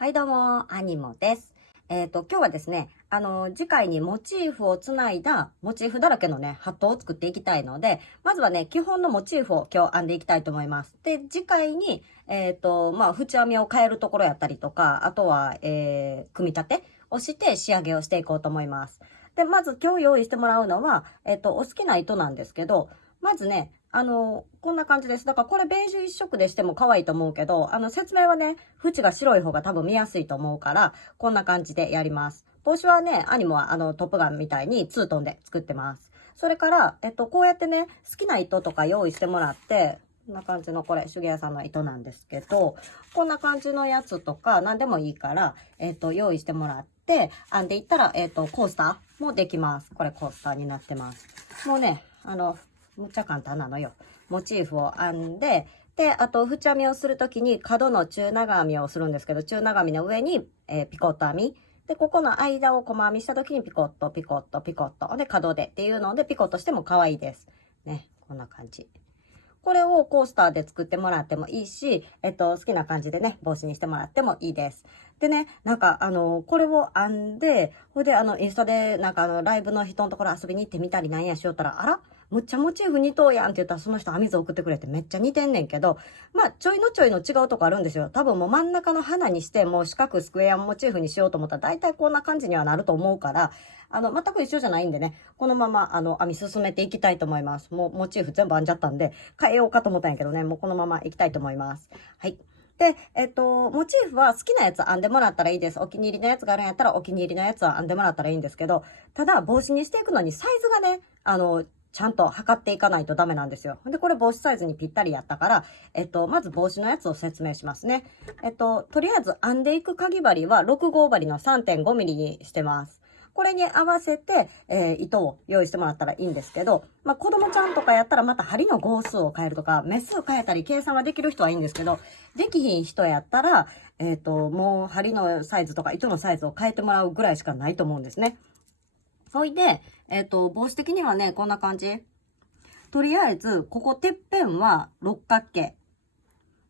はいどうも、アニモです。今日はですね、次回にモチーフをつないだ、モチーフだらけのね、ハットを作っていきたいので、まずはね、基本のモチーフを今日編んでいきたいと思います。で、次回に、縁編みを変えるところやったりとか、あとは、組み立てをして仕上げをしていこうと思います。で、まず今日用意してもらうのは、お好きな糸なんですけど、まずね、こんな感じです。だからこれベージュ一色でしても可愛いと思うけど、説明はね、縁が白い方が多分見やすいと思うから、こんな感じでやります。帽子はね、アニモはトップガンみたいにツートンで作ってます。それから、こうやってね、好きな糸とか用意してもらって、こんな感じのこれ、手芸屋さんの糸なんですけど、こんな感じのやつとか、何でもいいから、用意してもらって、編んでいったら、コースターもできます。これコースターになってます。もうね、むっちゃ簡単なのよ。モチーフを編んで、で、あと、縁編みをするときに角の中長編みをするんですけど、中長編みの上に、ピコット編み。で、ここの間を細編みしたときにピコット、ピコット、ピコット。で、角でっていうので、ピコットしても可愛いです。ね、こんな感じ。これをコースターで作ってもらってもいいし、好きな感じでね、帽子にしてもらってもいいです。でね、これを編んで、ほいで、インスタで、ライブの人のところ遊びに行ってみたりなんやしよったら、あらむっちゃモチーフ似とうやんって言ったら、その人編み図送ってくれてめっちゃ似てんねんけど、まあ、ちょいの違うとこあるんですよ。多分もう真ん中の花にして、もう四角スクエアモチーフにしようと思ったら、大体こんな感じにはなると思うから、全く一緒じゃないんでね、このまま、編み進めていきたいと思います。もう、モチーフ全部編んじゃったんで、変えようかと思ったんやけどね、もうこのままいきたいと思います。はい。で、モチーフは好きなやつ編んでもらったらいいです。お気に入りのやつがあるんやったら、お気に入りのやつは編んでもらったらいいんですけど、ただ、帽子にしていくのにサイズがね、ちゃんと測っていかないとダメなんですよ。で、これ帽子サイズにぴったりやったから、まず帽子のやつを説明しますね。とりあえず編んでいくかぎ針は6号針の 3.5 ミリにしてます。これに合わせて、糸を用意してもらったらいいんですけど、まあ、子供ちゃんとかやったらまた針の号数を変えるとか、目数変えたり計算ができる人はいいんですけど、できひん人やったら、もう針のサイズとか糸のサイズを変えてもらうぐらいしかないと思うんですね。ほいで、帽子的にはね、こんな感じ。とりあえず、ここてっぺんは六角形。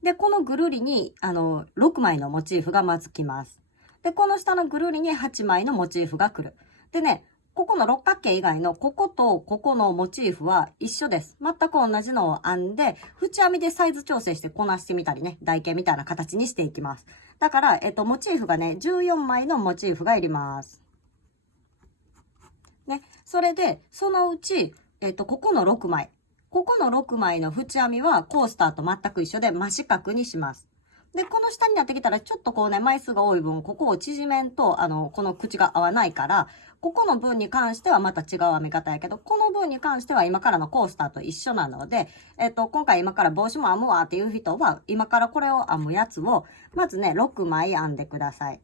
で、このぐるりに、6枚のモチーフがまずきます。で、この下のぐるりに8枚のモチーフが来る。でね、ここの六角形以外のこことここのモチーフは一緒です。全く同じのを編んで、縁編みでサイズ調整してこなしてみたりね、台形みたいな形にしていきます。だから、モチーフがね、14枚のモチーフがいります。ね、それで、そのうち、ここの6枚。ここの6枚の縁編みはコースターと全く一緒で真四角にします。で、この下になってきたら、ちょっとこうね、枚数が多い分、ここを縮めんと、この口が合わないから、ここの分に関してはまた違う編み方やけど、この分に関しては今からのコースターと一緒なので、今回今から帽子も編むわっていう人は、今からこれを編むやつを、まずね、6枚編んでください。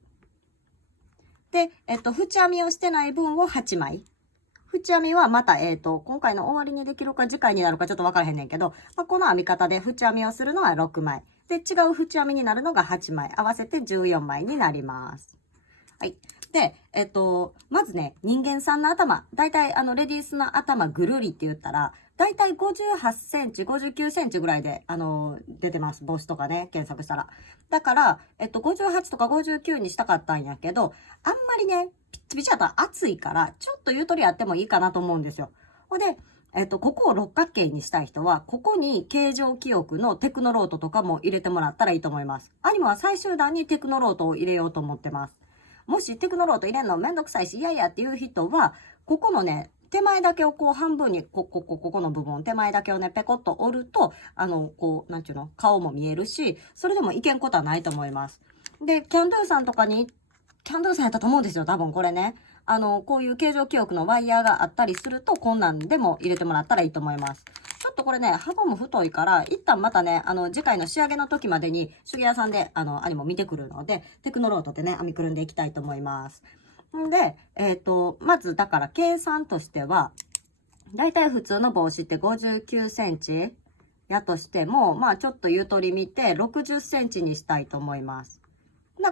で、縁編みをしてない分を8枚。縁編みはまた、今回の終わりにできるか次回になるかちょっとわからへんねんけど、まあ、この編み方で縁編みをするのは6枚。で、違う縁編みになるのが8枚。合わせて14枚になります。はい。で、まずね、人間さんの頭。だいたいレディースの頭ぐるりって言ったら、だいたい58センチ、59センチぐらいで、出てます。帽子とかね、検索したら。だから、58とか59にしたかったんやけど、あんまりね、ピッチピチだと暑いから、ちょっとゆとりあってもいいかなと思うんですよ。ほんで、ここを六角形にしたい人は、ここに形状記憶のテクノロートとかも入れてもらったらいいと思います。アニメは最終段にテクノロートを入れようと思ってます。もしテクノロート入れるのめんどくさいし嫌やっていう人は、ここのね、手前だけをこう半分に、ここの部分、手前だけをね、ペコッと折ると、なんちゅうの、顔も見えるし、それでもいけんことはないと思います。で、キャンドゥさんとかに、キャンドゥさんやったと思うんですよ、多分これね。こういう形状記憶のワイヤーがあったりすると、こんなんでも入れてもらったらいいと思います。ちょっとこれね、幅も太いから、一旦またね、次回の仕上げの時までに、手芸屋さんで、アニも見てくるので、テクノロートでね、編みくるんでいきたいと思います。んで、まず、だから計算としては、だいたい普通の帽子って59センチやとしても、まあちょっとゆとり見て60センチにしたいと思います。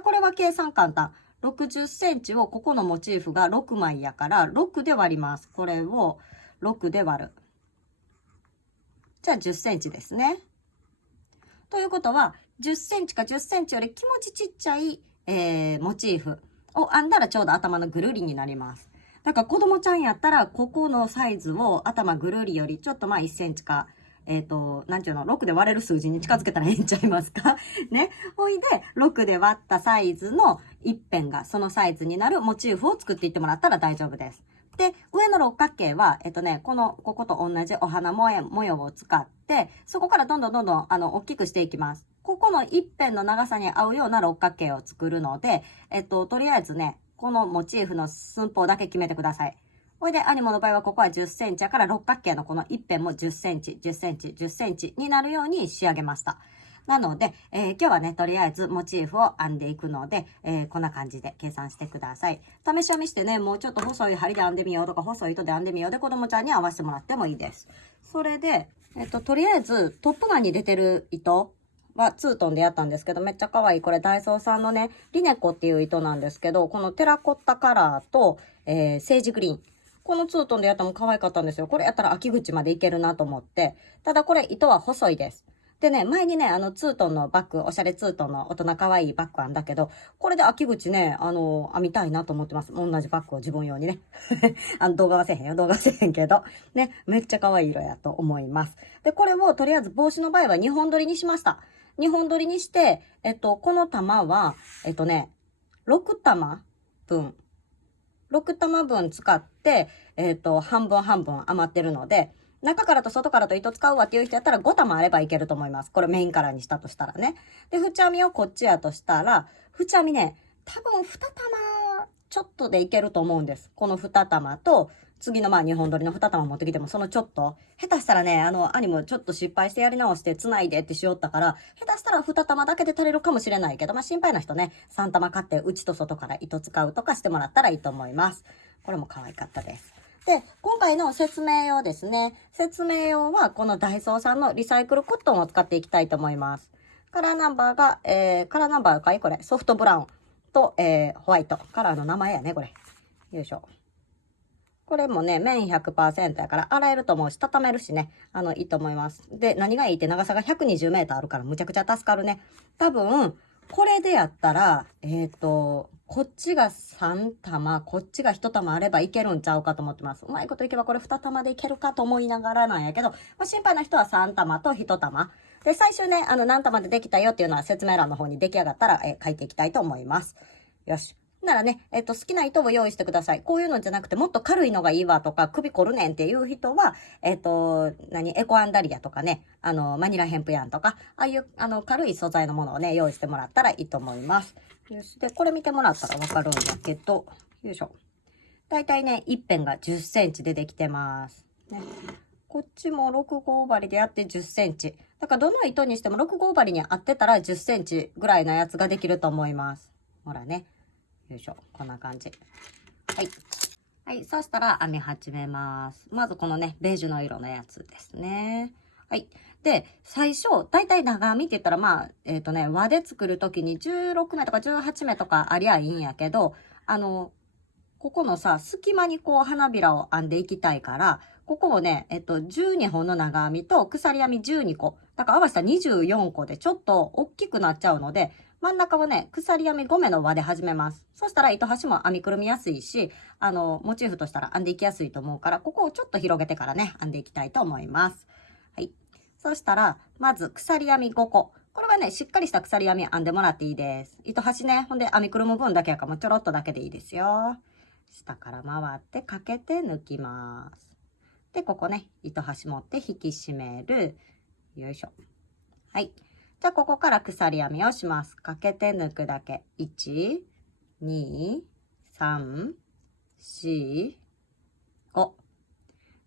これは計算簡単。60センチをここのモチーフが6枚やから6で割ります。これを6で割る。じゃあ10センチですね。ということは10センチか10センチより気持ちちっちゃいモチーフを編んだらちょうど頭のぐるりになります。だから子供ちゃんやったら、ここのサイズを頭ぐるりよりちょっとまあ1センチか、なんていうの、6で割れる数字に近づけたらええんちゃいますかね。ほいで、6で割ったサイズの一辺がそのサイズになるモチーフを作っていってもらったら大丈夫です。で、上の六角形は、ここと同じお花模様を使って、そこからどんどん、大きくしていきます。ここの一辺の長さに合うような六角形を作るので、とりあえずね、このモチーフの寸法だけ決めてください。これでアニモの場合はここは10センチやから六角形のこの一辺も10センチ、10センチ、10センチになるように仕上げました。なので、今日はね、とりあえずモチーフを編んでいくので、こんな感じで計算してください。試し編みしてね、もうちょっと細い針で編んでみようとか、細い糸で編んでみようで、子供ちゃんに合わせてもらってもいいです。それで、とりあえず、トップガンに出てる糸はツートンでやったんですけど、めっちゃ可愛い。これダイソーさんのね、リネコっていう糸なんですけど、このテラコッタカラーと、セージグリーン。このツートンでやったのも可愛かったんですよ。これやったら秋口までいけるなと思って。ただこれ糸は細いです。でね、前にね、ツートンのバッグ、おしゃれツートンの大人可愛いバッグあんだけど、これで秋口ね、編みたいなと思ってます。同じバッグを自分用にね。動画はせえへんよ。動画はせえへんけど。ね、めっちゃ可愛い色やと思います。で、これをとりあえず帽子の場合は2本取りにしました。2本取りにして、この玉は、6玉分。6玉分使って、半分半分余ってるので、中からと外からと糸使うわっていう人やったら5玉あればいけると思います。これメインカラーにしたとしたらね。で、縁編みをこっちやとしたら、縁編みね、多分2玉ちょっとでいけると思うんです。この2玉と、次のまあ2本取りの2玉持ってきてもそのちょっと、下手したらね、兄もちょっと失敗してやり直して繋いでってしよったから、下手したら2玉だけで足りるかもしれないけど、まあ心配な人ね、3玉買って内と外から糸使うとかしてもらったらいいと思います。これも可愛かったです。で、今回の説明用ですね。説明用はこのダイソーさんのリサイクルコットンを使っていきたいと思います。カラーナンバーが、カラーナンバーかいこれ。ソフトブラウンと、ホワイト。カラーの名前やね、これ。よいしょ。これもね、綿 100% やから洗えると思うし、畳めるしね、いいと思います。で、何がいいって長さが120メートルあるからむちゃくちゃ助かるね。多分、これでやったら、こっちが3玉、こっちが1玉あればいけるんちゃうかと思ってます。うまいこといけばこれ2玉でいけるかと思いながらなんやけど、まあ、心配な人は3玉と1玉。で、最終ね、何玉でできたよっていうのは説明欄の方に出来上がったら、書いていきたいと思います。よし。ならね、好きな糸を用意してください。こういうのじゃなくて、もっと軽いのがいいわとか、首凝るねんっていう人は、エコアンダリアとかね、マニラヘンプヤンとか、ああいう、軽い素材のものをね、用意してもらったらいいと思います。よし。で、これ見てもらったらわかるんだけど、よいしょ。だいたいね、一辺が10センチでできてます。ね。こっちも6号針でやって10センチ。だからどの糸にしても6号針に合ってたら10センチぐらいのやつができると思います。ほらね。よいしょ。こんな感じ。はい。はい。そしたら編み始めます。まずこのね、ベージュの色のやつですね。はい。で、最初、だいたい長編みって言ったら、まあ、輪で作るときに16目とか18目とかありゃいいんやけど、ここのさ、隙間にこう花びらを編んでいきたいから、ここをね、12本の長編みと鎖編み12個。だから合わせたら24個でちょっと大きくなっちゃうので、真ん中をね、鎖編み5目の輪で始めます。そしたら糸端も編みくるみやすいし、モチーフとしたら編んでいきやすいと思うから、ここをちょっと広げてからね、編んでいきたいと思います。はい。そしたら、まず鎖編み5個。これはね、しっかりした鎖編み編んでもらっていいです。糸端ね、ほんで編みくるむ分だけやからもうちょろっとだけでいいですよ。下から回ってかけて抜きます。で、ここね、糸端持って引き締める。よいしょ。はい。じゃあ、ここから鎖編みをします。かけて抜くだけ。1、2、3、4、5。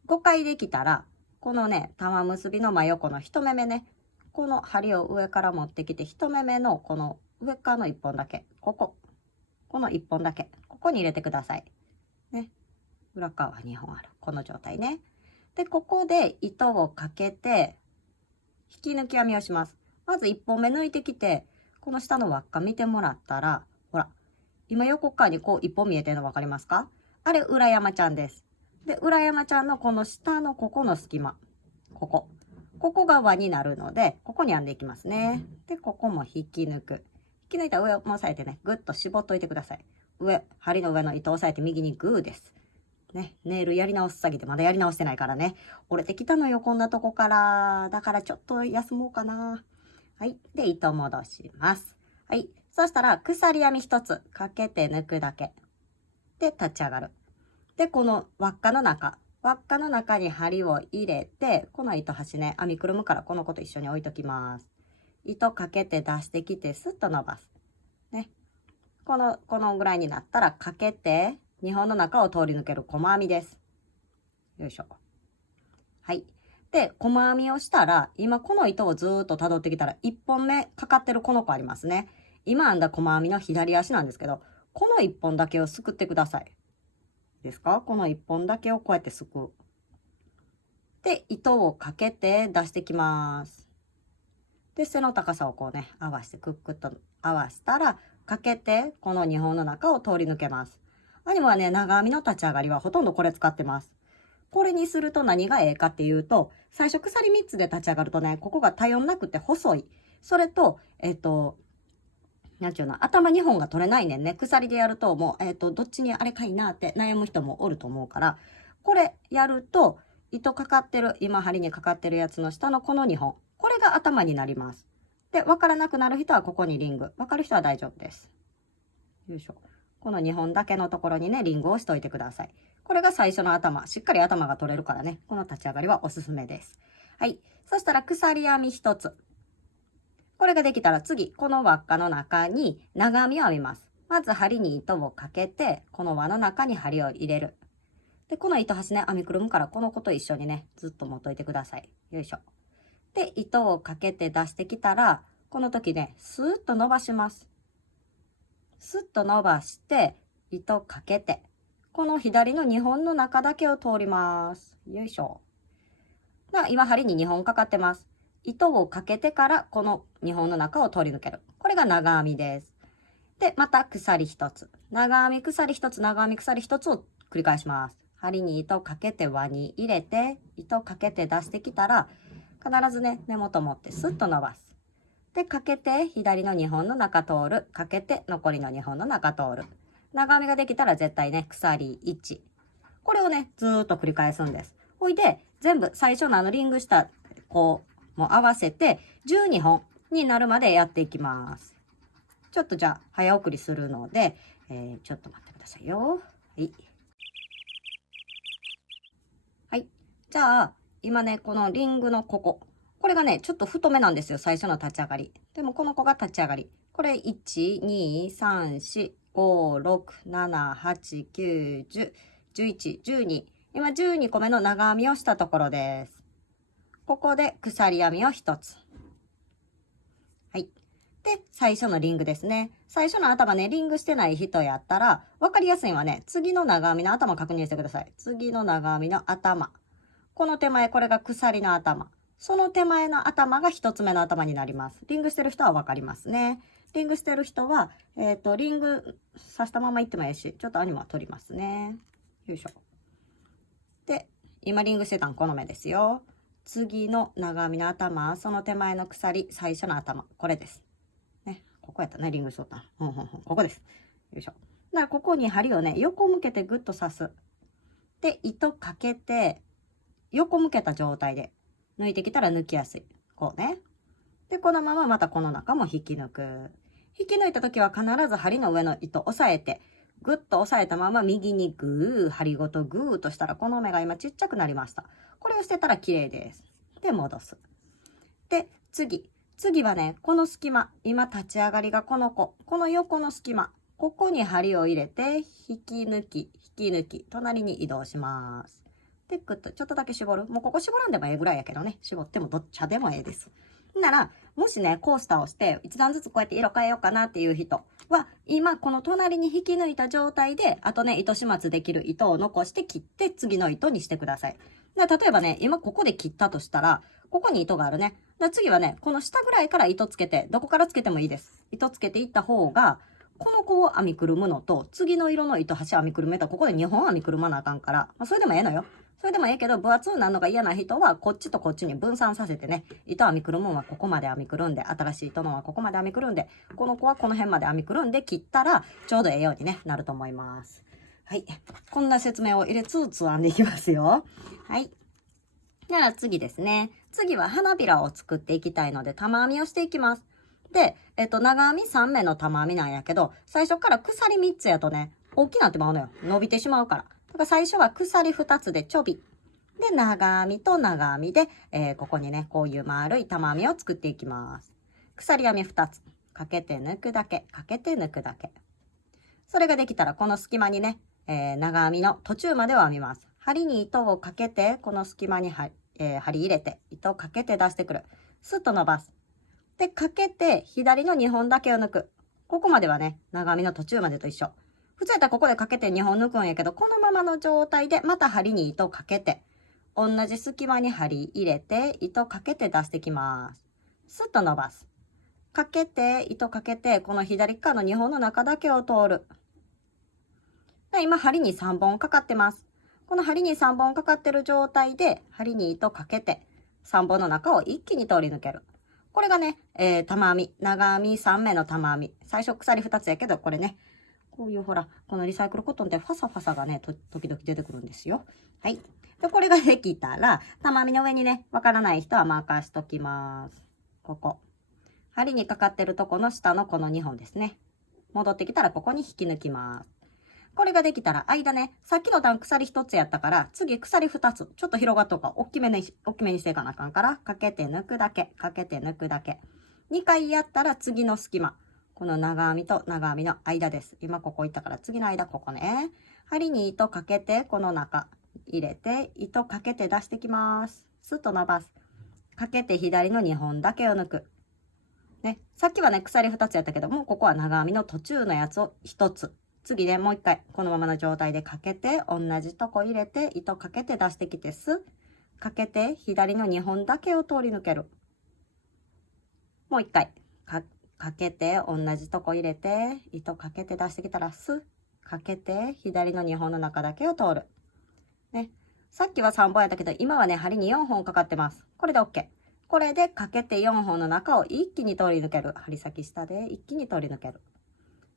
5回できたら、このね、玉結びの真横の1目目ね、この針を上から持ってきて、1目目のこの上側の1本だけ、この1本だけ、ここに入れてください。ね。裏側は2本ある。この状態ね。で、ここで糸をかけて、引き抜き編みをします。まず1本目抜いてきて、この下の輪っか見てもらったら、ほら、今横側にこう1本見えてるの分かりますか？あれ、裏山ちゃんです。で、裏山ちゃんのこの下のここの隙間、ここが輪になるので、ここに編んでいきますね。で、ここも引き抜く。引き抜いた上を押さえてね、ぐっと絞っといてください。針の上の糸を押さえて右にグーです。ね、ネイルやり直す詐欺でまだやり直してないからね。折れてきたのよ、こんなとこから。だからちょっと休もうかな。はい。で、糸戻します。はい。そしたら、鎖編み一つかけて抜くだけ。で、立ち上がる。で、この輪っかの中に針を入れて、この糸端ね、編みくるむからこの子と一緒に置いときます。糸かけて出してきて、スッと伸ばす。ね。このぐらいになったら、かけて、2本の中を通り抜ける細編みです。よいしょ。はい。で、細編みをしたら、今この糸をずーっと辿ってきたら、1本目かかってるこの子ありますね。今編んだ細編みの左足なんですけど、この1本だけをすくってください。ですか？この1本だけをこうやってすくう。で、糸をかけて出してきます。で、背の高さをこうね、合わせてクックッと合わせたら、かけて、この2本の中を通り抜けます。アニメはね、長編みの立ち上がりはほとんどこれ使ってます。これにすると何がええかっていうと、最初鎖3つで立ち上がるとね、ここが頼んなくて細い。それと、なんちゅうの、頭2本が取れないねんね。鎖でやると、もう、どっちにあれかいなって悩む人もおると思うから、これやると、糸かかってる、今針にかかってるやつの下のこの2本。これが頭になります。で、わからなくなる人はここにリング。わかる人は大丈夫です。よいしょ。この2本だけのところにね、リングを押しといてください。これが最初の頭。しっかり頭が取れるからね、この立ち上がりはおすすめです。はい。そしたら鎖編み1つ。これができたら次、この輪っかの中に長編みを編みます。まず針に糸をかけて、この輪の中に針を入れる。で、この糸端ね、編みくるむからこの子と一緒にね、ずっと持っといてください。よいしょ。で、糸をかけて出してきたら、この時ね、スーッと伸ばします。スッと伸ばして、糸かけて、この左の2本の中だけを通ります。よいしょ。今針に2本かかってます。糸をかけてからこの2本の中を通り抜ける。これが長編みです。で、また鎖1つ。長編み鎖1つ、長編み鎖1つを繰り返します。針に糸をかけて輪に入れて、糸をかけて出してきたら、必ずね、根元持ってスッと伸ばす。で、かけて左の2本の中通る。かけて残りの2本の中通る。長編みができたら絶対ね、鎖1。これをね、ずーっと繰り返すんです。ほいで、全部最初のリングしたこうも合わせて12本になるまでやっていきます。ちょっとじゃあ早送りするので、ちょっと待ってくださいよ。はい。はい。じゃあ、今ね、このリングのこれがね、ちょっと太めなんですよ、最初の立ち上がり。でもこの子が立ち上がり。これ、1、2、3、4、5、6、7、8、9、10、11、12。今、12個目の長編みをしたところです。ここで鎖編みを1つ。はい。で、最初のリングですね。最初の頭ね、リングしてない人やったら、わかりやすいのはね、次の長編みの頭確認してください。次の長編みの頭。この手前、これが鎖の頭。その手前の頭が1つ目の頭になります。リングしてる人はわかりますね。リングしてる人は、リング刺したままいってもいいし、ちょっとアニメは取りますね。よいしょ。で、今リングしてたんこの目ですよ。次の長編みの頭、その手前の鎖、最初の頭。これです。ね、ここやったね、リングしとった。ここです。よいしょ。だからここに針をね、横向けてグッと刺す。で、糸かけて、横向けた状態で抜いてきたら抜きやすい。こうね。で、このまままたこの中も引き抜く。引き抜いた時は必ず針の上の糸押さえて、ぐっと押さえたまま右にグー、針ごとグーとしたらこの目が今ちっちゃくなりました。これを捨てたら綺麗です。で、戻す。で、次はね、この隙間。今立ち上がりがこの子。この横の隙間。ここに針を入れて、引き抜き、隣に移動します。で、ぐっとちょっとだけ絞る。もうここ絞らんでもええぐらいやけどね。絞ってもどっちでもええです。なら、もしね、コースターをして一段ずつこうやって色変えようかなっていう人は、今この隣に引き抜いた状態で、あとね、糸始末できる糸を残して切って次の糸にしてください。例えばね、今ここで切ったとしたら、ここに糸があるね。次はね、この下ぐらいから糸つけて、どこからつけてもいいです。糸つけていった方が、この子を編みくるむのと、次の色の糸端編みくるめたら、ここで2本編みくるまなあかんから、それでもええのよ。それでもええけど、分厚くなるのが嫌な人は、こっちとこっちに分散させてね、糸編みくるむんはここまで編みくるんで、新しい糸のはここまで編みくるんで、この子はこの辺まで編みくるんで切ったら、ちょうどええようにね、なると思います。はい。こんな説明を入れつつ編んでいきますよ。はい。では次ですね。次は花びらを作っていきたいので、玉編みをしていきます。で、長編み3目の玉編みなんやけど、最初から鎖3つやとね、大きなってまうのよ。伸びてしまうから。だから最初は鎖2つでちょび。で、長編みと長編みで、ここにね、こういう丸い玉編みを作っていきます。鎖編み2つ。かけて抜くだけ、かけて抜くだけ。それができたら、この隙間にね、長編みの途中までを編みます。針に糸をかけて、この隙間に針入れて、糸をかけて出してくる。スッと伸ばす。で、かけて、左の2本だけを抜く。ここまではね、長編みの途中までと一緒。普通やったらここでかけて2本抜くんやけど、このままの状態で、また針に糸をかけて、同じ隙間に針入れて、糸かけて出してきます。スッと伸ばす。かけて、糸かけて、この左側の2本の中だけを通る。今、針に3本かかってます。この針に3本かかってる状態で、針に糸かけて、3本の中を一気に通り抜ける。これがね、玉編み、長編み3目の玉編み。最初鎖2つやけど、これね、こういうほら、このリサイクルコットンってファサファサがね、時々出てくるんですよ。はい。で、これができたら、玉編みの上にね、わからない人はマーカーしときます。ここ。針にかかってるとこの下のこの2本ですね。戻ってきたらここに引き抜きます。これができたら間ね、さっきの段鎖1つやったから、次鎖2つ。ちょっと広がっとか、大きめにしていかなあかんから、かけて抜くだけ、かけて抜くだけ。2回やったら次の隙間。この長編みと長編みの間です。今ここ行ったから次の間ここね。針に糸かけて、この中入れて、糸かけて出してきます。スッと伸ばす。かけて左の2本だけを抜く。ね、さっきはね、鎖2つやったけども、ここは長編みの途中のやつを1つ。次ね、もう一回、このままの状態でかけて、同じとこ入れて、糸かけて出してきて、かけて、左の2本だけを通り抜ける。もう一回、かけて、同じとこ入れて、糸かけて出してきたら、かけて、左の2本の中だけを通る。ね。さっきは3本やったけど、今はね、針に4本かかってます。これで OK。これでかけて4本の中を一気に通り抜ける。針先下で一気に通り抜ける。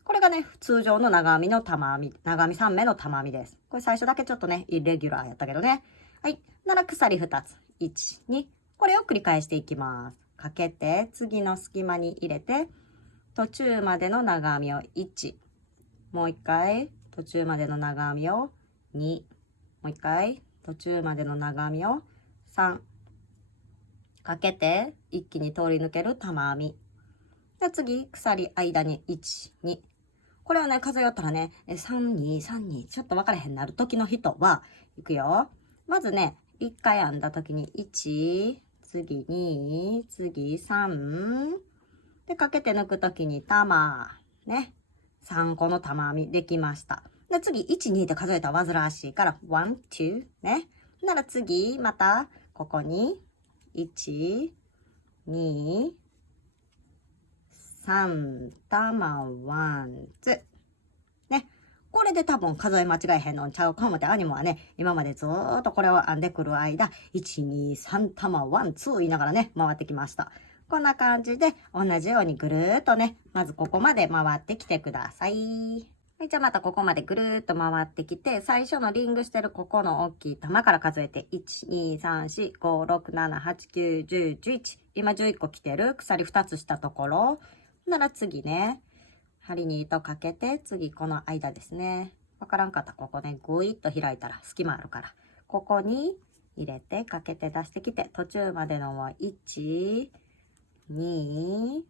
これがね、通常の長編みの玉編み、長編み3目の玉編みです。これ最初だけちょっとね、イレギュラーやったけどね。はい。なら鎖2つ。1、2。これを繰り返していきます。かけて、次の隙間に入れて、途中までの長編みを1。もう1回、途中までの長編みを2。もう1回、途中までの長編みを3。かけて、一気に通り抜ける玉編み。で、次、鎖間に1、2。これをね、数えよったらね、3、2、3、2、ちょっと分からへんなる時の人は、いくよ。まずね、1回編んだ時に1、次2、次3。で、かけて抜く時に玉。ね。3個の玉編みできました。で、次、1、2って数えたら煩わしいから、1、2。ね。なら次、また、ここに、1、2、3玉ワンツ。ね。これで多分数え間違えへんのちゃうかもって、アニモはね、今までずーっとこれを編んでくる間、1、2、3玉ワンツー言いながらね、回ってきました。こんな感じで、同じようにぐるーっとね、まずここまで回ってきてください。はい、じゃあまたここまでぐるーっと回ってきて、最初のリングしてるここの大きい玉から数えて、1、2、3、4、5、6、7、8、9、10、11。今11個来てる。鎖2つしたところ。なら次ね、針に糸かけて、次この間ですね。わからんかったらここね、ぐいっと開いたら隙間あるから。ここに入れて、かけて出してきて、途中までのは1、2、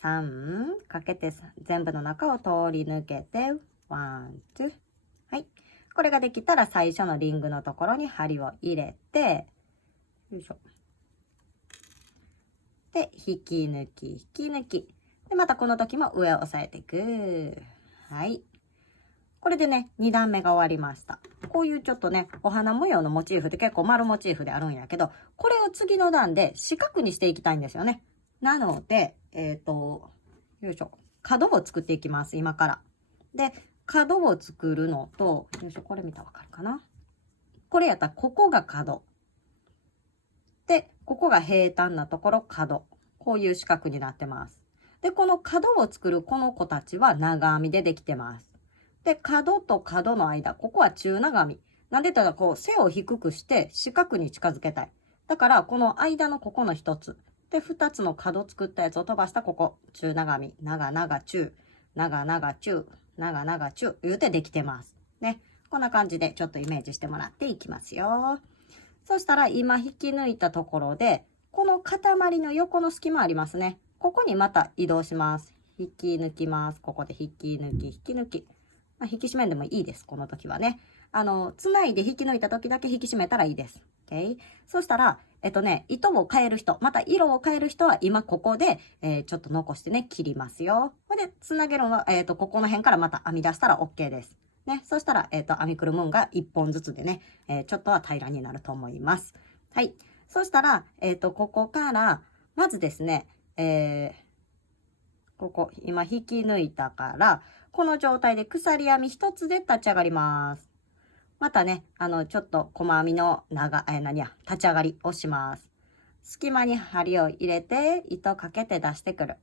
3、かけて全部の中を通り抜けて、ワン、ツー。はい。これができたら最初のリングのところに針を入れて、よいしょ。で、引き抜き、引き抜き。で、またこの時も上を押さえていく。はい。これでね、2段目が終わりました。こういうちょっとね、お花模様のモチーフって結構丸モチーフであるんやけど、これを次の段で四角にしていきたいんですよね。なので、よいしょ。角を作っていきます、今から。で、角を作るのと、よいしょ、これ見たらわかるかな。これやったらここが角。で、ここが平坦なところ角。こういう四角になってます。で、この角を作るこの子たちは長編みでできてます。で、角と角の間、ここは中長編み。なんで言ったらこう背を低くして四角に近づけたい。だからこの間のここの一つ。で、二つの角作ったやつを飛ばしたここ。中長編み。長長中。長長中。長長中。言うてできてます。ね。こんな感じでちょっとイメージしてもらっていきますよ。そしたら今引き抜いたところで、この塊の横の隙間ありますね。ここにまた移動します。引き抜きます。ここで引き抜き、引き抜き。まあ、引き締めんでもいいです。この時はね。つないで引き抜いた時だけ引き締めたらいいです。OK？ そしたら、糸を変える人、また色を変える人は今ここで、ちょっと残してね、切りますよ。これでつなげるのは、ここの辺からまた編み出したら OK です。ね。そしたら、編みくるむんが1本ずつでね、ちょっとは平らになると思います。はい。そしたら、ここから、まずですね、ここ、今引き抜いたから、この状態で鎖編み一つで立ち上がります。またね、ちょっと細編みの立ち上がりをします。隙間に針を入れて、糸かけて出してくる。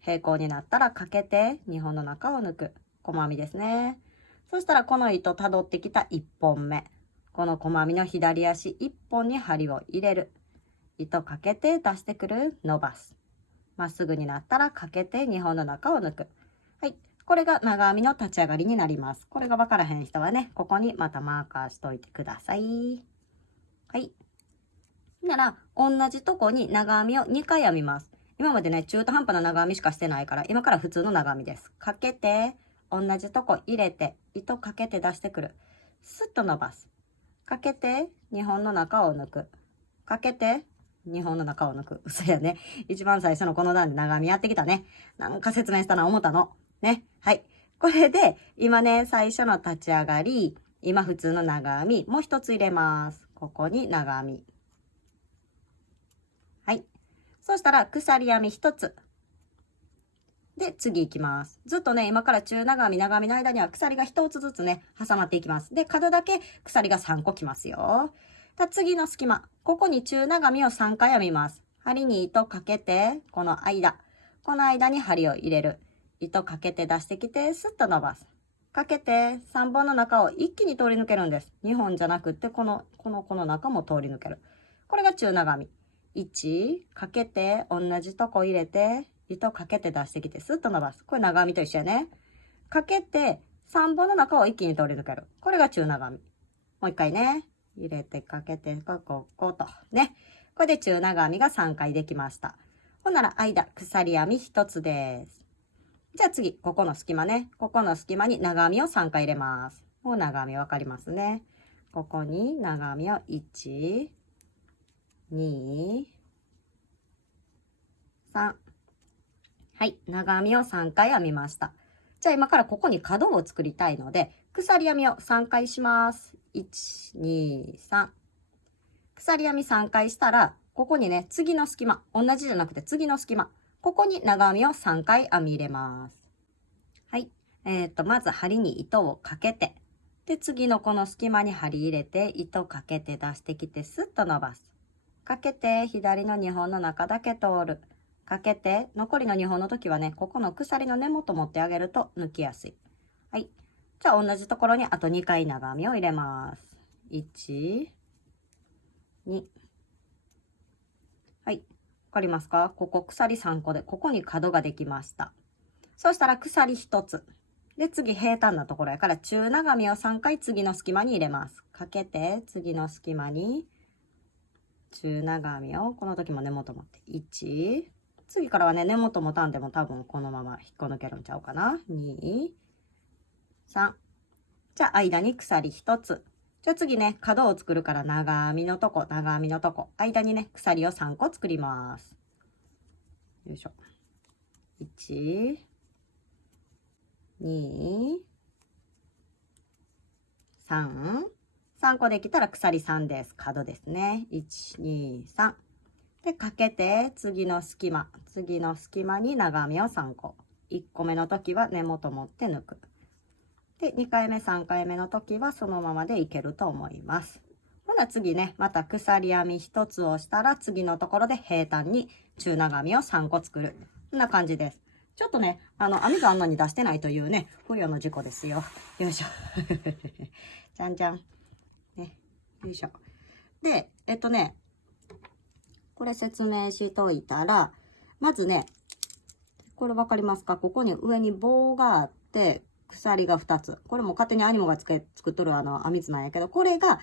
平行になったらかけて、2本の中を抜く。細編みですね。そしたらこの糸たどってきた1本目。この細編みの左足1本に針を入れる。糸かけて出してくる。伸ばす。まっすぐになったらかけて2本の中を抜く。はい。これが長編みの立ち上がりになります。これがわからへん人はね、ここにまたマーカーしといてください。はい。なら、同じとこに長編みを2回編みます。今までね、中途半端な長編みしかしてないから、今から普通の長編みです。かけて、同じとこ入れて、糸かけて出してくる。スッと伸ばす。かけて、2本の中を抜く。かけて、2本の中を抜く。嘘やね。一番最初のこの段で長編みやってきたね。なんか説明したな思ったの。ね。はい。これで、今ね、最初の立ち上がり、今普通の長編み、もう一つ入れます。ここに長編み。はい。そしたら、鎖編み一つ。で、次行きます。ずっとね、今から中長編み、長編みの間には鎖が一つずつね、挟まっていきます。で、角だけ鎖が3個きますよ。次の隙間。ここに中長編みを3回編みます。針に糸かけて、この間に針を入れる。糸かけて出してきて、スッと伸ばす。かけて、3本の中を一気に通り抜けるんです。2本じゃなくって、この中も通り抜ける。これが中長編み。1、かけて、同じとこ入れて、糸かけて出してきて、スッと伸ばす。これ長編みと一緒やね。かけて、3本の中を一気に通り抜ける。これが中長編み。もう一回ね。入れてかけて、ここと。ね。これで中長編みが3回できました。ほんなら間、鎖編み1つです。じゃあ次、ここの隙間ね。ここの隙間に長編みを3回入れます。もう長編みわかりますね。ここに長編みを1、2、3。はい。長編みを3回編みました。じゃあ今からここに角を作りたいので、鎖編みを3回します。1、2、3。鎖編み3回したら、ここにね、次の隙間。同じじゃなくて次の隙間。ここに長編みを3回編み入れます。はい。まず針に糸をかけて、で、次のこの隙間に針入れて、糸かけて出してきて、スッと伸ばす。かけて、左の2本の中だけ通る。かけて、残りの2本の時はね、ここの鎖の根元持ってあげると抜きやすい。はい。じゃあ同じところにあと2回長編みを入れます。1、2。はい。わかりますか？ここ鎖3個で、ここに角ができました。そしたら鎖1つ。で、次平坦なところやから中長編みを3回次の隙間に入れます。かけて、次の隙間に中長編みを、この時も根元持って、1、次からはね、根元持たんでも多分このまま引っこ抜けるんちゃうかな。2、3。じゃあ間に鎖1つ。じゃあ次ね、角を作るから長編みのとこ、間にね、鎖を3個作ります。よいしょ。1、2、3。3個できたら鎖3です。角ですね。1、2、3。で、かけて、次の隙間に長編みを3個。1個目の時は根元持って抜く。で、2回目、3回目の時はそのままでいけると思います。ほな次ね、また鎖編み1つをしたら、次のところで平坦に中長編みを3個作る。こんな感じです。ちょっとね、編みがあんなに出してないというね、不慮の事故ですよ。よいしょ。じゃんじゃん。ね、よいしょ。で、これ説明しといたら、まずね、これ分かりますか？ここに上に棒があって、鎖が2つ。これも勝手にアニモが作っとる編み図なんやけど、これが、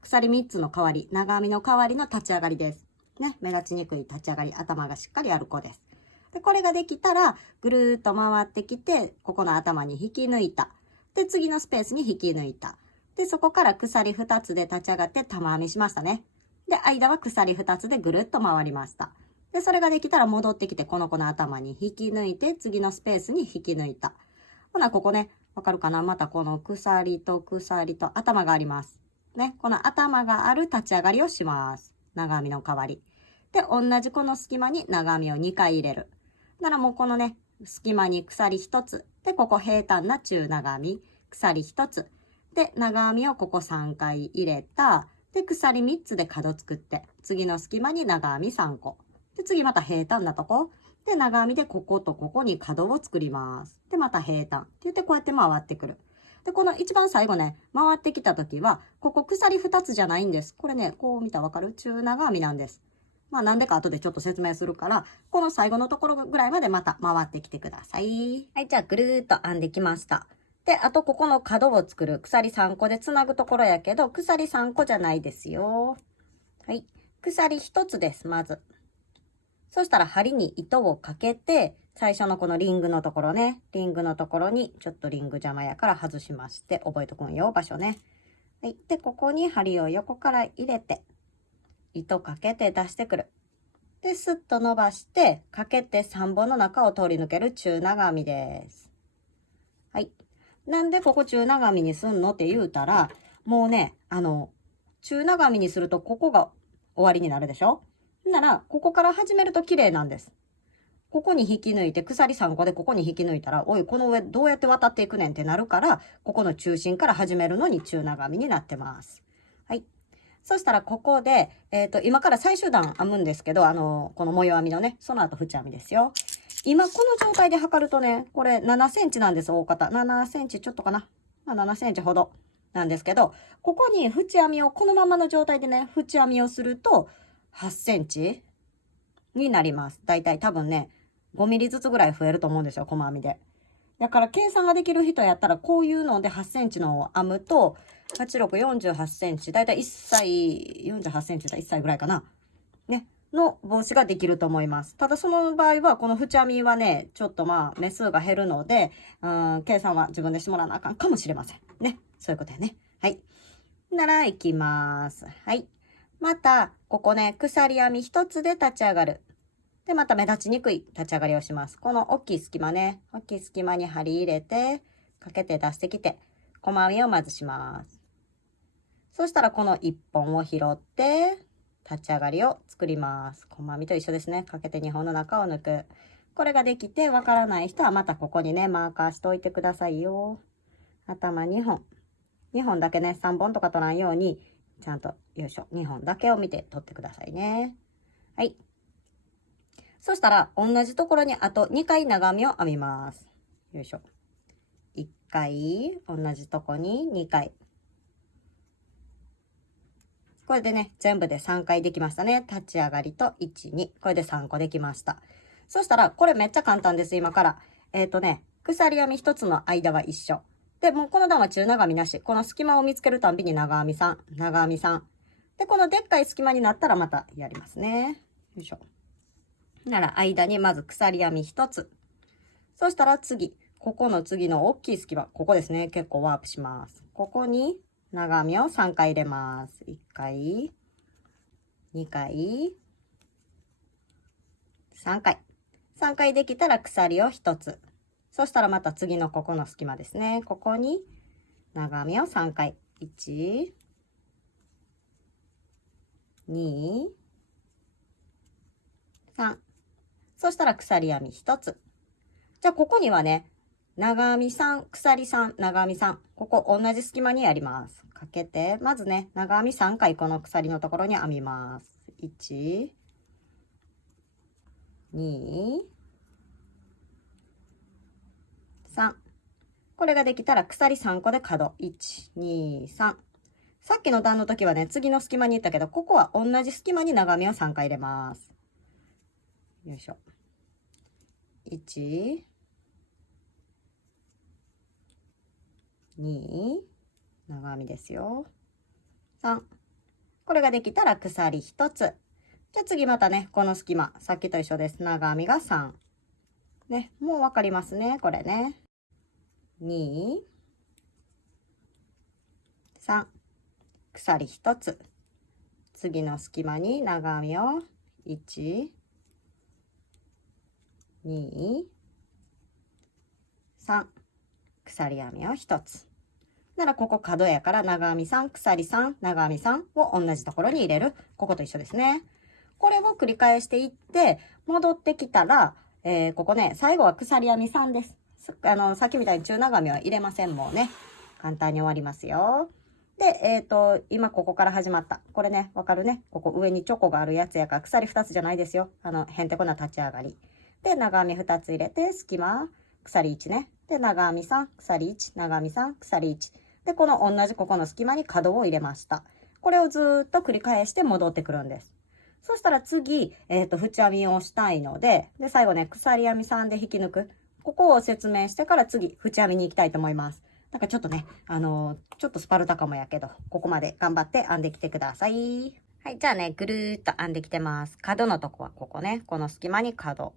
鎖3つの代わり、長編みの代わりの立ち上がりです。ね、目立ちにくい立ち上がり、頭がしっかりある子です。で、これができたら、ぐるーっと回ってきて、ここの頭に引き抜いた。で、次のスペースに引き抜いた。で、そこから鎖2つで立ち上がって玉編みしましたね。で、間は鎖2つでぐるっと回りました。で、それができたら戻ってきて、この子の頭に引き抜いて、次のスペースに引き抜いた。ほな、ここね、わかるかな？またこの鎖と鎖と頭があります。ね、この頭がある立ち上がりをします。長編みの代わり。で、同じこの隙間に長編みを2回入れる。ならもうこのね、隙間に鎖1つ。で、ここ平坦な中長編み。鎖1つ。で、長編みをここ3回入れた。で、鎖3つで角作って、次の隙間に長編み3個。で、次また平坦なとこ。で、長編みでこことここに角を作ります。で、また平坦。って言ってこうやって回ってくる。で、この一番最後ね、回ってきた時は、ここ鎖2つじゃないんです。これね、こう見たらわかる？中長編みなんです。まあなんでか後でちょっと説明するから、この最後のところぐらいまでまた回ってきてください。はい、じゃあぐるーっと編んできました。で、あとここの角を作る鎖3個でつなぐところやけど、鎖3個じゃないですよ。はい。鎖1つです、まず。そしたら針に糸をかけて、最初のこのリングのところね、リングのところに、ちょっとリング邪魔やから外しまして、覚えとくんよ、場所ね。はい。で、ここに針を横から入れて、糸かけて出してくる。で、スッと伸ばして、かけて3本の中を通り抜ける中長編みです。はい。なんでここ中長編みにすんのって言うたら、もうね、中長編みにするとここが終わりになるでしょ？なら、ここから始めると綺麗なんです。ここに引き抜いて、鎖3個でここに引き抜いたら、おい、この上どうやって渡っていくねんってなるから、ここの中心から始めるのに中長編みになってます。はい。そしたらここで、今から最終段編むんですけど、この模様編みのね、その後縁編みですよ。今この状態で測るとね、これ7センチなんです、大方。7センチちょっとかな。まあ、7センチほどなんですけど、ここに縁編みを、このままの状態でね、縁編みをすると8センチになります。だいたい多分ね、5ミリずつぐらい増えると思うんですよ、細編みで。だから計算ができる人やったら、こういうので8センチのを編むと、86、48センチ、だいたい1歳、48センチだ1歳ぐらいかな。ね。の帽子ができると思います。ただその場合は、この縁編みはね、ちょっとまあ、目数が減るので、計算は自分でしてもらわなあかんかもしれません。ね。そういうことやね。はい。なら、いきます。はい。また、ここね、鎖編み一つで立ち上がる。で、また目立ちにくい立ち上がりをします。この大きい隙間ね。大きい隙間に針入れて、かけて出してきて、細編みをまずします。そしたらこの1本を拾って、立ち上がりを作ります。細編みと一緒ですね。かけて2本の中を抜く。これができてわからない人はまたここにね、マーカーしておいてくださいよ。頭2本。2本だけね、3本とか取らんように、ちゃんと、よいしょ、2本だけを見て取ってくださいね。はい。そしたら、同じところにあと2回長編みを編みます。よいしょ。1回、同じとこに2回。これでね、全部で3回できましたね。立ち上がりと1、2。これで3個できました。そしたら、これめっちゃ簡単です、今から。鎖編み1つの間は一緒。で、もうこの段は中長編みなし。この隙間を見つけるたんびに長編み3、長編み3。で、このでっかい隙間になったらまたやりますね。よいしょ。なら、間にまず鎖編み1つ。そしたら次、ここの次の大きい隙間、ここですね。結構ワープします。ここに長編みを3回入れます。1回、2回、3回。3回できたら鎖を1つ。そしたらまた次のここの隙間ですね。ここに長編みを3回。1、2、3。そしたら鎖編み1つ。じゃあここにはね、長編み3、鎖3、長編み3。ここ同じ隙間にやります。かけて、まずね、長編み3回この鎖のところに編みます。1、2、3。これができたら鎖3個で角。1、2、3。さっきの段の時はね、次の隙間に行ったけど、ここは同じ隙間に長編みを3回入れます。よいしょ。1、2、長編みですよ。3。これができたら鎖1つ。じゃあ次またね、この隙間、さっきと一緒です。長編みが3。ね、もうわかりますね、これね。2、3。鎖1つ。次の隙間に長編みを1、2、3。鎖編みを1つ。ならここ角やから長編み3、鎖3、長編み3を同じところに入れる。ここと一緒ですね。これを繰り返していって、戻ってきたら、ここね、最後は鎖編み3です。さっきみたいに中長編みは入れませんもんね。簡単に終わりますよ。で、今ここから始まった。これね、わかるね。ここ上にチョコがあるやつやから鎖2つじゃないですよ。へんてこな立ち上がり。で、長編み2つ入れて、隙間、鎖1ね。で、長編み3、鎖1、長編み3、鎖1。で、この同じここの隙間に角を入れました。これをずーっと繰り返して戻ってくるんです。そしたら次、縁編みをしたいので、で、最後ね、鎖編み3で引き抜く。ここを説明してから次、縁編みに行きたいと思います。なんかちょっとね、ちょっとスパルタかもやけど、ここまで頑張って編んできてください。はい、じゃあね、ぐるーっと編んできてます。角のとこはここね、この隙間に角。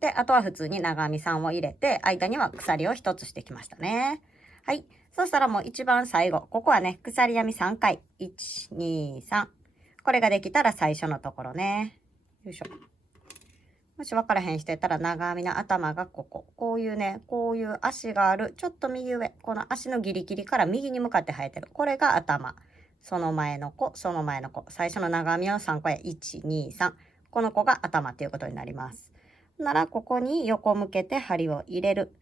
で、あとは普通に長編み3を入れて、間には鎖を1つしてきましたね。はい。そしたらもう一番最後、ここはね、鎖編み3回。1、2、3。これができたら最初のところね。よいしょ。もし分からへんしてたら長編みの頭がここ。こういうね、こういう足がある。ちょっと右上。この足のギリギリから右に向かって生えてる。これが頭。その前の子、その前の子。最初の長編みは3個や。1、2、3。この子が頭っていうことになります。なら、ここに横向けて針を入れる。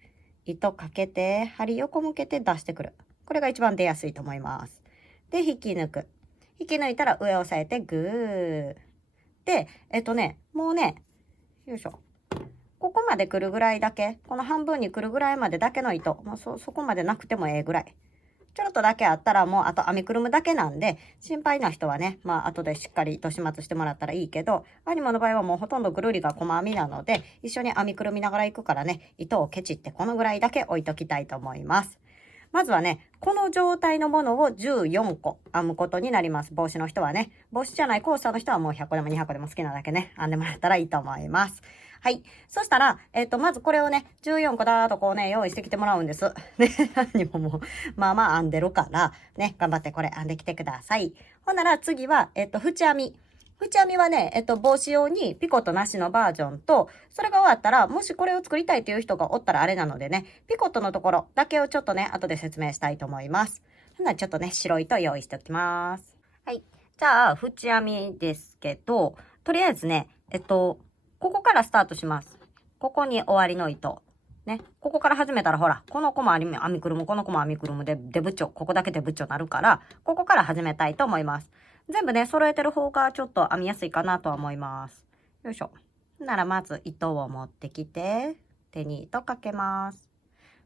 糸かけて、針横向けて出してくる。これが一番出やすいと思います。で、引き抜く。引き抜いたら上を押さえてグー。で、もうね、よいしょ。ここまで来るぐらいだけ、この半分に来るぐらいまでだけの糸、もうそこまでなくてもええぐらい。ちょろっとだけあったらもうあと編みくるむだけなんで、心配な人はね、まあ後でしっかり糸始末してもらったらいいけど、アニモの場合はもうほとんどぐるりが細編みなので、一緒に編みくるみながら行くからね、糸をケチってこのぐらいだけ置いときたいと思います。まずはね、この状態のものを14個編むことになります。帽子の人はね。帽子じゃないコースターの人はもう100個でも200個でも好きなだけね、編んでもらったらいいと思います。はい。そしたら、まずこれをね、14個だーとこうね、用意してきてもらうんです。ね、何ももう、まあまあ編んでるから、ね、頑張ってこれ編んできてください。ほんなら次は、縁編み。縁編みはね、帽子用にピコットなしのバージョンと、それが終わったら、もしこれを作りたいという人がおったらあれなのでね、ピコットのところだけをちょっとね、後で説明したいと思います。ほんならちょっとね、白糸用意しておきます。はい。じゃあ、縁編みですけど、とりあえずね、ここからスタートします。ここに終わりの糸。ね。ここから始めたらほら、この子も編みくるむ、この子も編みくるむで、出ブチョ。ここだけ出ブチョなるから、ここから始めたいと思います。全部ね、揃えてる方がちょっと編みやすいかなとは思います。よいしょ。ならまず糸を持ってきて、手に糸かけます。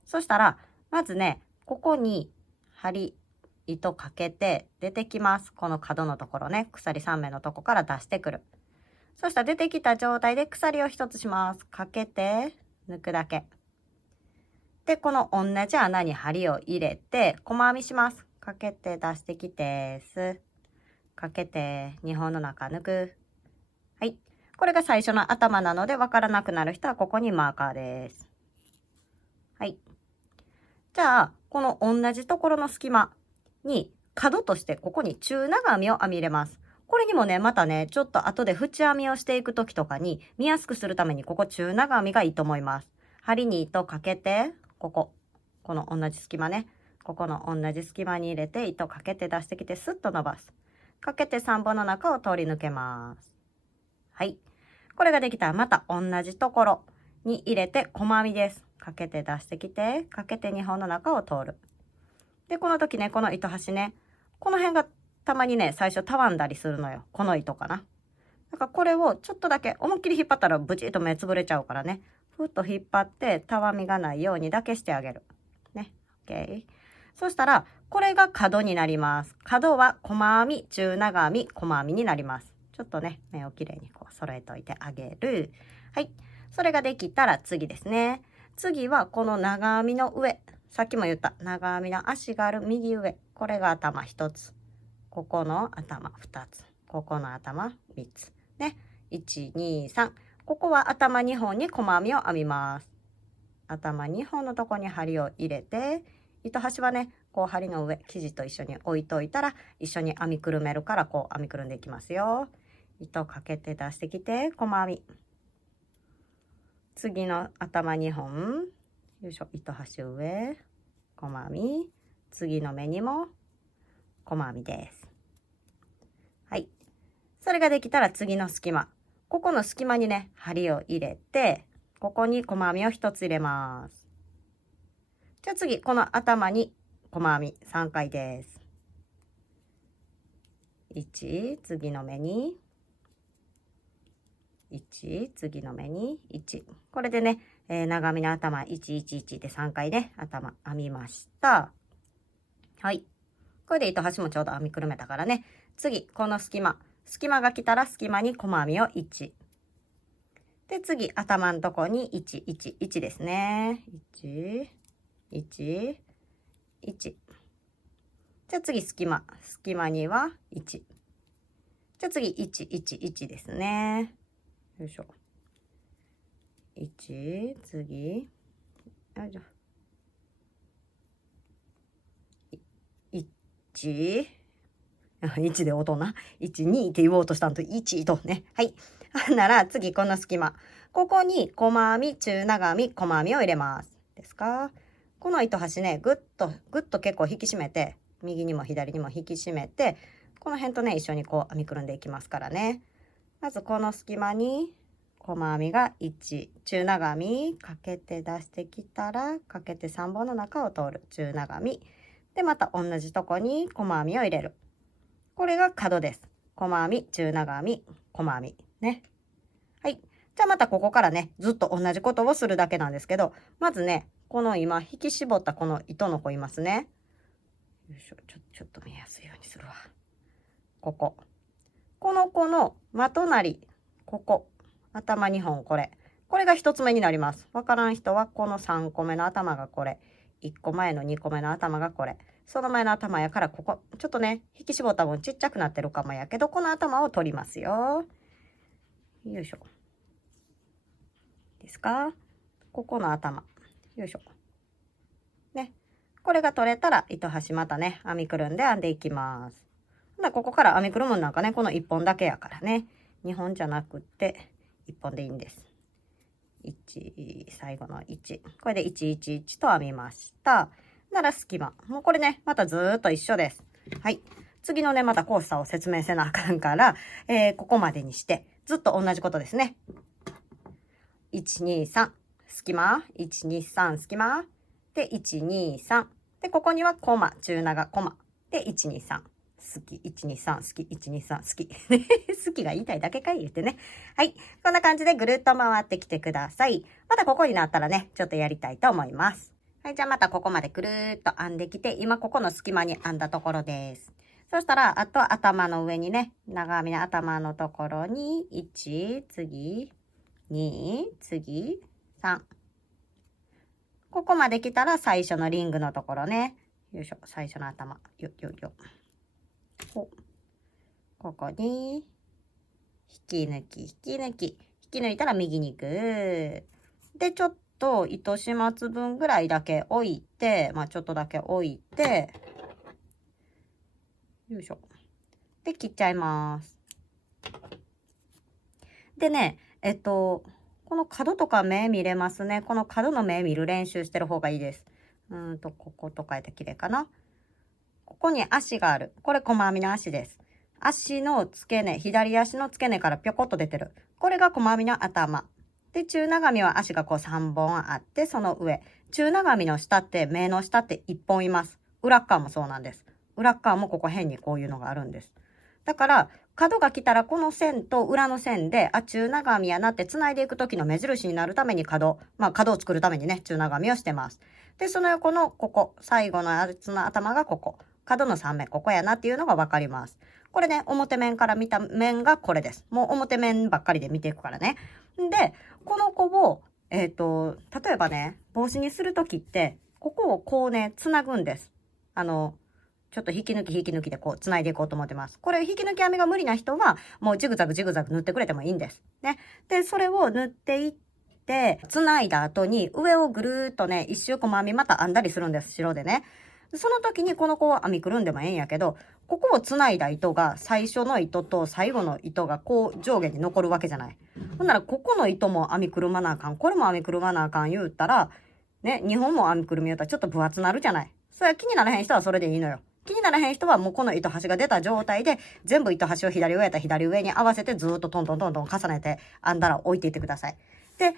そしたら、まずね、ここに針、糸かけて出てきます。この角のところね、鎖3目のとこから出してくる。そしたら出てきた状態で鎖を1つします。かけて、抜くだけ。で、この同じ穴に針を入れて、細編みします。かけて出してきて、かけて2本の中抜く。はい。これが最初の頭なので分からなくなる人はここにマーカーです。はい。じゃあ、この同じところの隙間に角としてここに中長編みを編み入れます。これにもね、またね、ちょっと後で縁編みをしていくときとかに見やすくするためにここ中長編みがいいと思います。針に糸かけて、この同じ隙間ね。ここの同じ隙間に入れて糸かけて出してきてスッと伸ばす。かけて3本の中を通り抜けます。はい。これができたらまた同じところに入れて細編みです。かけて出してきて、かけて2本の中を通る。で、この時ね、この糸端ね、この辺がたまにね、最初たわんだりするのよ。この糸かな。だからこれをちょっとだけ思いっきり引っ張ったらブチッと目つぶれちゃうからね。ふっと引っ張ってたわみがないようにだけしてあげる。ね。OK。そしたら、これが角になります。角は細編み、中長編み、細編みになります。ちょっとね、目をきれいにこう揃えておいてあげる。はい。それができたら次ですね。次はこの長編みの上。さっきも言った長編みの足がある右上。これが頭1つ。ここの頭2つ。ここの頭3つ。ね。1、2、3。ここは頭2本に細編みを編みます。頭2本のとこに針を入れて、糸端はね、こう針の上、生地と一緒に置いといたら、一緒に編みくるめるから、こう編みくるんでいきますよ。糸かけて出してきて、細編み。次の頭2本、よいしょ、糸端上、細編み。次の目にも、細編みです。はい。それができたら次の隙間。ここの隙間にね、針を入れて、ここに細編みを1つ入れます。じゃあ次、この頭に細編み3回です。1、次の目に、1、次の目に、1。これでね、長編みの頭、1、1、1で3回ね、頭編みました。はい。これで糸端もちょうど編みくるめたからね。次、この隙間が来たら隙間に細編みを1。で、次、頭のとこに1、1、1ですね。1、1、1。じゃあ次、隙間には1。じゃあ次、1、1、1ですね。よいしょ。1、次。よいしょ。1。1で音な。1、2って言おうとしたんと、1とね。はい。なら、次、この隙間。ここに、細編み、中長編み、細編みを入れます。ですか？この糸端ね、ぐっと結構引き締めて、右にも左にも引き締めて、この辺とね、一緒にこう編みくるんでいきますからね。まず、この隙間に、細編みが1、中長編み、かけて出してきたら、かけて3本の中を通る、中長編み。で、また同じとこに細編みを入れる。これが角です。細編み、中長編み、細編み。ね。はい。じゃあまたここからね、ずっと同じことをするだけなんですけど、まずね、この今、引き絞ったこの糸の子いますね。よいしょ、ちょっと見やすいようにするわ。ここ。この子のまとなり、ここ。頭2本これ。これが1つ目になります。わからん人はこの3個目の頭がこれ。1個前の2個目の頭がこれ。その前の頭やからここ。ちょっとね、引き絞った分ちっちゃくなってるかもやけど、この頭を取りますよ。よいしょ。ですか？ここの頭。よいしょ。ね。これが取れたら、糸端またね、編みくるんで編んでいきます。ここから編みくるむんなんかね、この1本だけやからね。2本じゃなくって1本でいいんです。1、最後の1。これで111と編みました。なら隙間。もうこれね、またずーっと一緒です。はい。次のね、またコースターを説明せなあかんから、ここまでにして、ずっと同じことですね。1、2、3、隙間。1、2、3、隙間。で、1、2、3。で、ここにはコマ、中長コマ。で、1、2、3。好き、123、好き、123、好き。好きが言いたいだけかい言ってね。はい。こんな感じでぐるっと回ってきてください。またここになったらね、ちょっとやりたいと思います。はい。じゃあまたここまでぐるーっと編んできて、今ここの隙間に編んだところです。そしたら、あとは頭の上にね、長編みの頭のところに、1、次、2、次、3。ここまで来たら最初のリングのところね。よいしょ。最初の頭。よ。ここに引き抜いたら右にグーでちょっと糸始末分ぐらいだけ置いて、ちょっとだけ置いて、よいしょで切っちゃいます。でね、この角とか目見れますね。この角の目見る練習してる方がいいです。こことかやったら綺麗かな。ここに足がある。これ細編みの足です。足の付け根、左足の付け根からぴょこっと出てる。これが細編みの頭。で、中長編みは足がこう3本あって、その上。中長編みの下って、目の下って1本います。裏っ側もそうなんです。裏っ側もここ辺にこういうのがあるんです。だから、角が来たらこの線と裏の線で、あ、中長編みやなって繋いでいく時の目印になるために角を作るためにね、中長編みをしてます。で、その横のここ、最後のやつの頭がここ。角の3目、ここやなっていうのがわかります。これね、表面から見た面がこれです。もう表面ばっかりで見ていくからね。で、この子を、例えばね、帽子にするときって、ここをこうね、つなぐんです。ちょっと引き抜きでこう、つないでいこうと思ってます。これ、引き抜き編みが無理な人は、もうジグザグ塗ってくれてもいいんです。ね。で、それを塗っていって、つないだ後に、上をぐるーっとね、一周細編みまた編んだりするんです。白でね。その時にこの子を編みくるんでもええんやけど、ここをつないだ糸が、最初の糸と最後の糸がこう上下に残るわけじゃない。ほんなら、ここの糸も編みくるまなあかん。これも編みくるまなあかん言うたら、ね、2本も編みくるみ言うたらちょっと分厚なるじゃない。それは気にならへん人はそれでいいのよ。気にならへん人はもうこの糸端が出た状態で、全部糸端を左上やったら左上に合わせてずっとトントン重ねて編んだら置いていってください。で、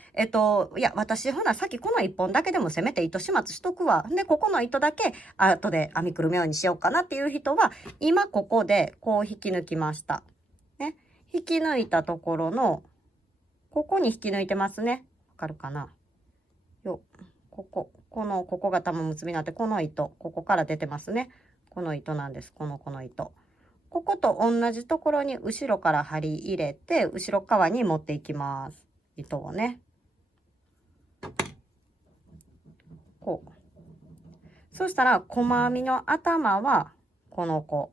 いや、私、ほな、さっきこの1本だけでもせめて糸始末しとくわ。で、ここの糸だけ、後で編みくるむようにしようかなっていう人は、今ここで、こう引き抜きました。ね。引き抜いたところの、ここに引き抜いてますね。わかるかなよ。ここが玉結びになって、この糸、ここから出てますね。この糸なんです。この糸。ここと同じところに後ろから針入れて、後ろ側に持っていきます。糸をね。こう。そしたら、細編みの頭は、この子。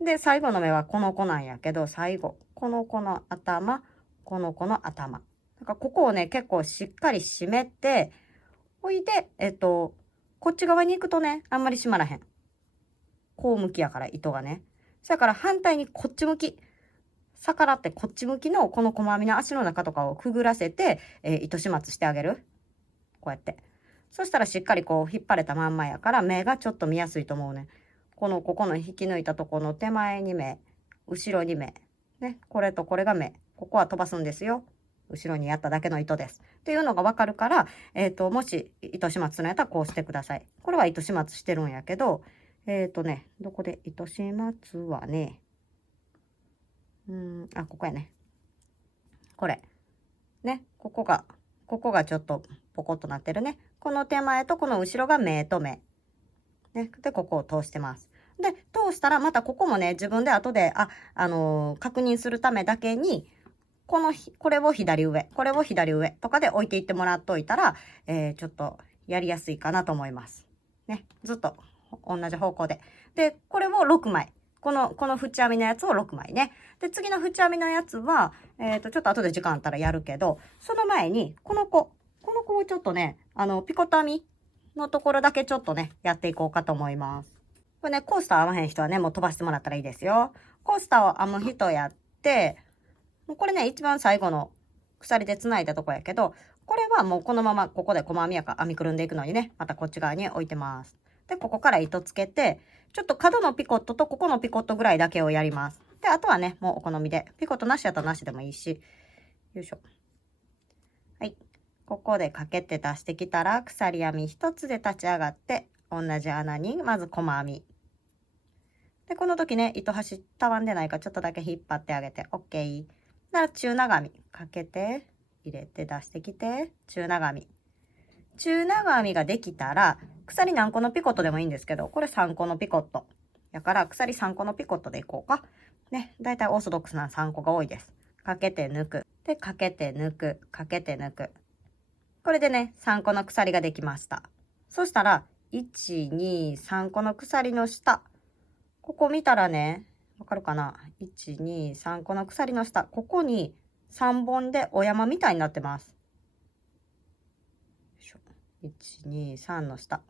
で、最後の目はこの子なんやけど、最後、この子の頭、この子の頭。だからここをね、結構しっかり締めて、おいで、こっち側に行くとね、あんまり締まらへん。こう向きやから、糸がね。だから反対にこっち向き。逆らってこっち向きのこの細編みの足の中とかをくぐらせて、糸始末してあげる。こうやって。そしたらしっかりこう引っ張れたまんまやから目がちょっと見やすいと思うね。ここの引き抜いたとこの手前に目、後ろに目。ね。これとこれが目。ここは飛ばすんですよ。後ろにやっただけの糸です。っていうのがわかるから、もし糸始末するんやったらこうしてください。これは糸始末してるんやけど、どこで糸始末はね、ここやね。これ。ね。ここがちょっとポコッとなってるね。この手前とこの後ろが目と目。ね。で、ここを通してます。で、通したらまたここもね、自分で後で、確認するためだけに、これを左上、これを左上とかで置いていってもらっといたら、ちょっとやりやすいかなと思います。ね。ずっと同じ方向で。で、これを6枚。この縁編みのやつを6枚ね。で、次の縁編みのやつは、ちょっと後で時間あったらやるけど、その前に、この子をちょっとね、ピコット編みのところだけちょっとね、やっていこうかと思います。これね、コースター編まへん人はね、もう飛ばしてもらったらいいですよ。コースターを編む人やって、もうこれね、一番最後の鎖で繋いだとこやけど、これはもうこのままここで細編みやから編みくるんでいくのにね、またこっち側に置いてます。で、ここから糸つけて、ちょっと角のピコットとここのピコットぐらいだけをやります。で、あとはね、もうお好みで。ピコットなしやったらなしでもいいし。よいしょ。はい。ここでかけて出してきたら、鎖編み一つで立ち上がって、同じ穴にまず細編み。で、この時ね、糸端たわんでないからちょっとだけ引っ張ってあげて、OK。なら中長編みかけて、入れて出してきて、中長編み。中長編みができたら、鎖何個のピコットでもいいんですけど、これ3個のピコット。だから鎖3個のピコットでいこうか。ね、だいたいオーソドックスな3個が多いです。かけて抜く。で、かけて抜く。かけて抜く。これでね、3個の鎖ができました。そしたら、1、2、3個の鎖の下。ここ見たらね、わかるかな ?1、2、3個の鎖の下。ここに3本でお山みたいになってます。1、2、3の下。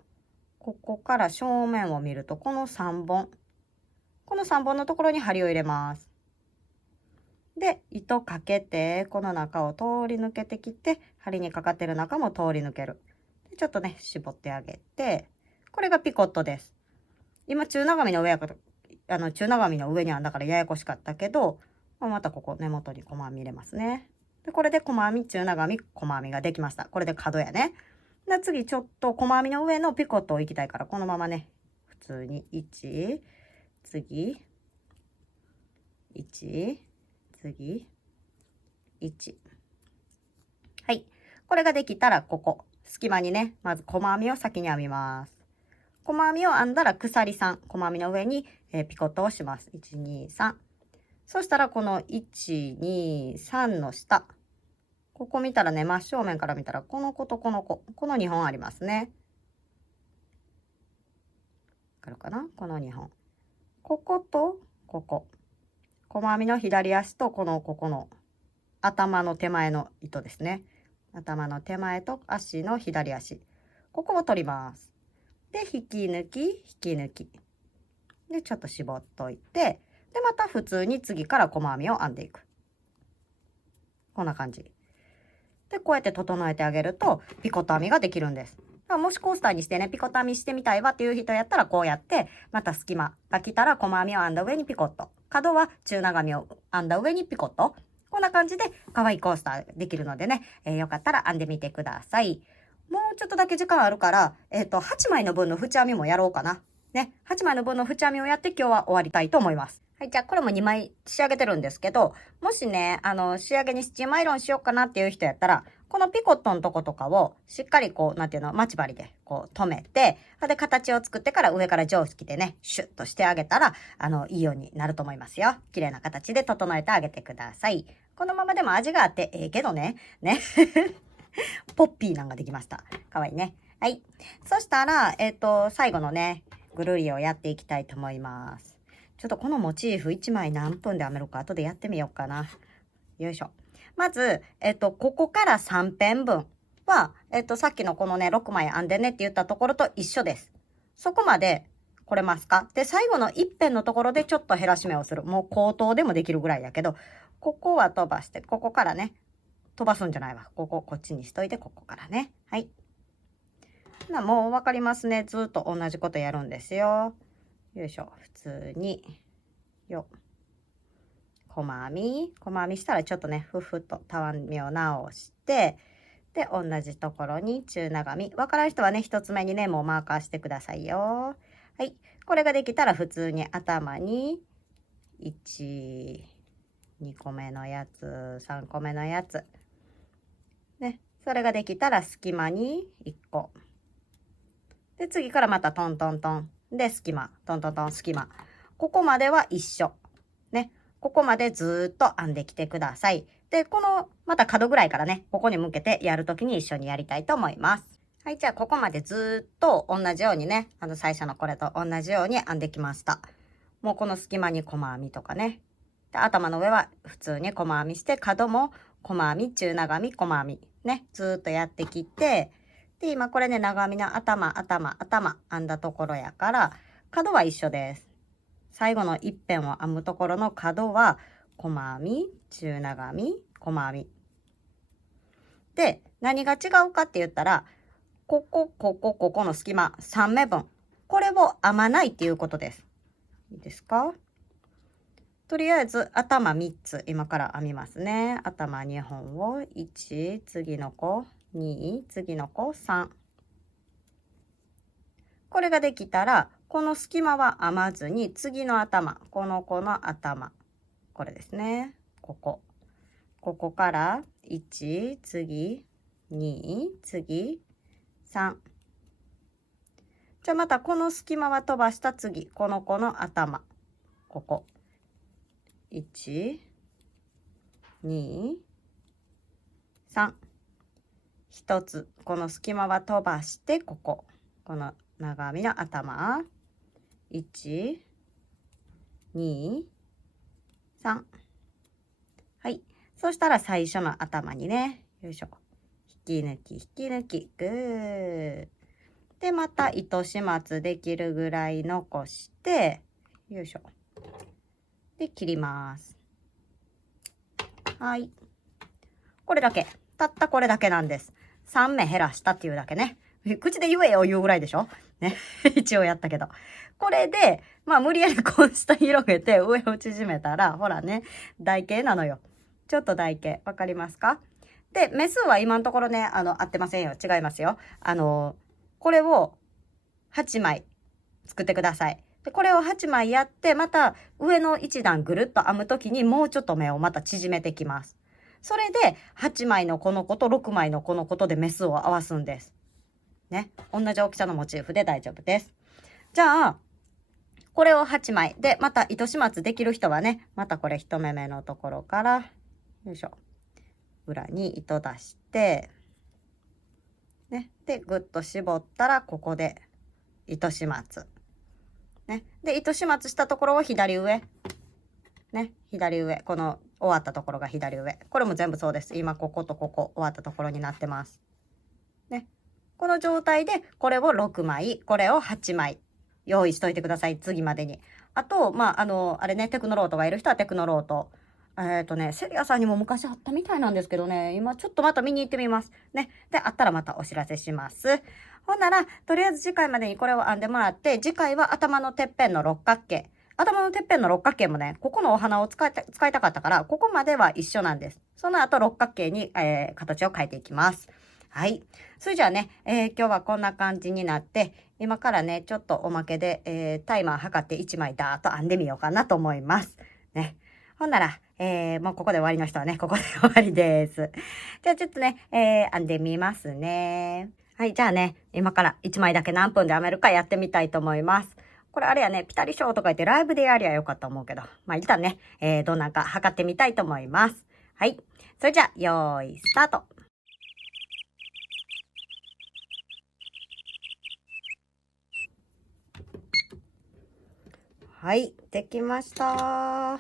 ここから正面を見ると、この3本。この3本のところに針を入れます。で、糸かけて、この中を通り抜けてきて、針にかかってる中も通り抜ける。でちょっとね、絞ってあげて、これがピコットです。今、中長編みの上やから、中長編みの上にあんだからややこしかったけど、またここ根元に細編み入れますね。で、これで細編み、中長編み、細編みができました。これで角やね。で、次ちょっと細編みの上のピコットをいきたいから、このままね、普通に1、次、1、次、1。はい。これができたら、ここ、隙間にね、まず細編みを先に編みます。細編みを編んだら鎖3、細編みの上に、ピコットをします。1、2、3。そしたらこの1、2、3の下。ここ見たらね、真正面から見たら、この子とこの子。この2本ありますね。わかるかな？この2本。こことここ。細編みの左足とここの頭の手前の糸ですね。頭の手前と足の左足。ここを取ります。で、引き抜き、引き抜き。で、ちょっと絞っといて、で、また普通に次から細編みを編んでいく。こんな感じ。で、こうやって整えてあげると、ピコット編みができるんです。だからもしコースターにしてね、ピコット編みしてみたいわっていう人やったら、こうやって、また隙間が来たら、細編みを編んだ上にピコット。角は中長編みを編んだ上にピコット。こんな感じで、可愛いコースターできるのでね、よかったら編んでみてください。もうちょっとだけ時間あるから、8枚の分の縁編みもやろうかな。ね、8枚の分の縁編みをやって今日は終わりたいと思います。はい、じゃあこれも2枚仕上げてるんですけど、もしね、仕上げにスチームアイロンしようかなっていう人やったら、このピコットのとことかをしっかりこう、なんていうの、待ち針でこう止めて、で、形を作ってから上から定規でね、シュッとしてあげたら、いいようになると思いますよ。綺麗な形で整えてあげてください。このままでも味があってええけどね。ね。ポッピーなんができました。かわいいね。はい。そしたら、最後のね、ぐるりをやっていきたいと思います。ちょっとこのモチーフ1枚何分で編めるか後でやってみようかな。よいしょ。まず、ここから3辺分は、さっきのこのね、6枚編んでねって言ったところと一緒です。そこまで来れますか？で、最後の1辺のところでちょっと減らし目をする。もう口頭でもできるぐらいやけど、ここは飛ばして、ここからね、飛ばすんじゃないわ。こっちにしといて、ここからね。はい。もうわかりますね。ずっと同じことやるんですよ。よいしょ。普通に。よ。細編みしたらちょっとね、ふふっとたわみを直して、で、同じところに中長編み。わからん人はね、一つ目にね、もうマーカーしてくださいよ。はい。これができたら普通に頭に、1、2個目のやつ、3個目のやつ。ね。それができたら隙間に1個。で、次からまたトントントン。で、隙間。トントントン、隙間。ここまでは一緒。ね。ここまでずっと編んできてください。で、この、また角ぐらいからね、ここに向けてやるときに一緒にやりたいと思います。はい、じゃあここまでずっと同じようにね、最初のこれと同じように編んできました。もうこの隙間に細編みとかね。で、頭の上は普通に細編みして、角も細編み、中長編み、細編み。ね、ずっとやってきて、で、今これね、長編みの頭編んだところやから、角は一緒です。最後の一辺を編むところの角は、細編み、中長編み、細編み。で、何が違うかって言ったら、ここの隙間、3目分。これを編まないっていうことです。いいですか？とりあえず、頭3つ、今から編みますね。頭2本を、1、次の子、2、次の子、3。これができたら、この隙間は編まずに、次の頭、この子の頭。これですね。ここから1、次、2、次、3。じゃあまたこの隙間は飛ばした次、この子の頭。ここ。1、2、3。一つ、この隙間は飛ばして、ここ。この長編みの頭。1、2、3。はい。そしたら最初の頭にね、よいしょ。引き抜き、引き抜き、ぐー。で、また糸始末できるぐらい残して、よいしょ。で、切ります。はい。これだけ。たったこれだけなんです。3目減らしたっていうだけね。口で言えよ言うぐらいでしょね。一応やったけど。これで、まあ無理やりこう下広げて上を縮めたら、ほらね、台形なのよ。ちょっと台形。わかりますか？で、目数は今のところね、合ってませんよ。違いますよ。これを8枚作ってください。で、これを8枚やって、また上の1段ぐるっと編むときにもうちょっと目をまた縮めてきます。それで、8枚のこの子と6枚のこの子とで目数を合わすんです。ね。同じ大きさのモチーフで大丈夫です。じゃあ、これを8枚。で、また糸始末できる人はね、またこれ1目目のところから、よいしょ。裏に糸出して、ね。で、ぐっと絞ったら、ここで糸始末。ね。で、糸始末したところを左上。ね。左上。この終わったところが左上。これも全部そうです。今、こことここ終わったところになってます。ね。この状態で、これを6枚、これを8枚。用意しといてください。次までに。あと、あれね、テクノロートがいる人はテクノロート。セリアさんにも昔あったみたいなんですけどね、今ちょっとまた見に行ってみます。ね。で、あったらまたお知らせします。ほんなら、とりあえず次回までにこれを編んでもらって、次回は頭のてっぺんの六角形。頭のてっぺんの六角形もね、ここのお花を使いたかったから、ここまでは一緒なんです。その後六角形に、形を変えていきます。はい。それじゃあね、今日はこんな感じになって、今からね、ちょっとおまけで、タイマー測って1枚ダーッと編んでみようかなと思います。ね。ほんなら、もうここで終わりの人はね、ここで終わりです。じゃあちょっとね、編んでみますね。はい、じゃあね、今から1枚だけ何分で編めるかやってみたいと思います。これあれやね、ピタリ賞とか言ってライブでやりゃよかったと思うけど、まあ一旦ね、どんなんか測ってみたいと思います。はい。それじゃあ、よーい、スタート。はい、できました。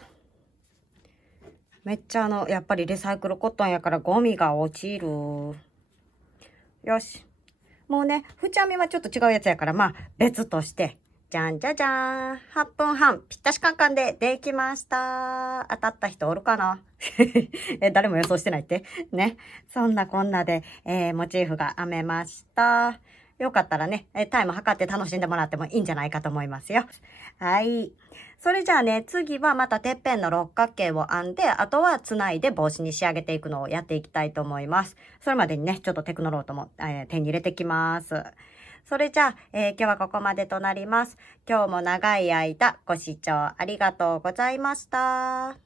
めっちゃやっぱりリサイクルコットンやからゴミが落ちる。よし。もうね、縁編みはちょっと違うやつやから、まあ別として。じゃんじゃじゃーん。8分半、ぴったしカンカンでできました。当たった人おるかな誰も予想してないって。ね。そんなこんなで、モチーフが編めました。よかったらね、タイム測って楽しんでもらってもいいんじゃないかと思いますよ。はい。それじゃあね、次はまたてっぺんの六角形を編んで、あとはつないで帽子に仕上げていくのをやっていきたいと思います。それまでにね、ちょっとテクノロートも、手に入れてきます。それじゃあ、今日はここまでとなります。今日も長い間ご視聴ありがとうございました。